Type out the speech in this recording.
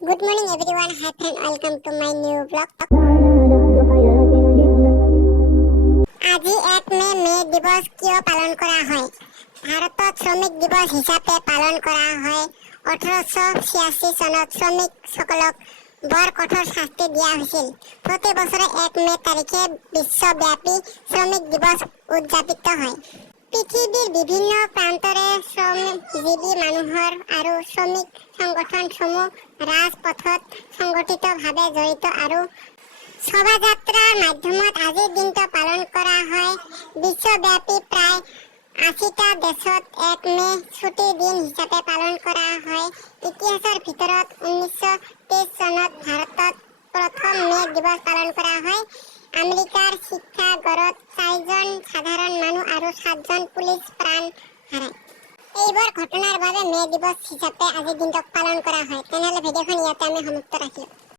Good morning everyone, hi friend, welcome to my new vlog. আজি 1 মে দিৱস কিয় পালন কৰা হয়? ভাৰতত শ্ৰমিক দিৱস হিচাপে পালন কৰা হয়। 1886 চনত শ্ৰমিকসকলক বৰ কঠোৰ শাস্তি দিয়া হৈছিল। প্ৰতি বছৰে 1 মে তাৰিখে বিশ্বব্যাপী শ্ৰমিক দিৱস উদযাপিত হয়। পৃথিৱীৰ বিভিন্ন প্ৰান্তৰে শ্ৰমজীৱী মানুহৰ আৰু শ্ৰমিক সংগঠনসমূহ ৰাজপথত সংগঠিতভাৱে জড়িত আৰু শোভাযাত্ৰাৰ মাধ্যমত আজিৰ দিনটো পালন কৰা হয়। বিশ্বব্যাপী প্ৰায় 80টা দেশত 1 মে ছুটিৰ দিন হিচাপে পালন কৰা হয়। ইতিহাসৰ ভিতৰত 1923 চনত ভাৰতত প্ৰথম মে দিৱস পালন কৰা হয়। আমেৰিকাৰ চিকাগোত 4জন সাধাৰণ মানুহ আৰু 7জন পুলিচ প্ৰাণ হাৰায়। এইবোৰ ঘটনাৰ বাবে মে দিৱস হিচাপে আজিৰ দিনটোক পালন কৰা হয়। তেনেহ'লে ভিডিঅ'খন ইয়াতে আমি সমাপ্ত ৰাখিলোঁ।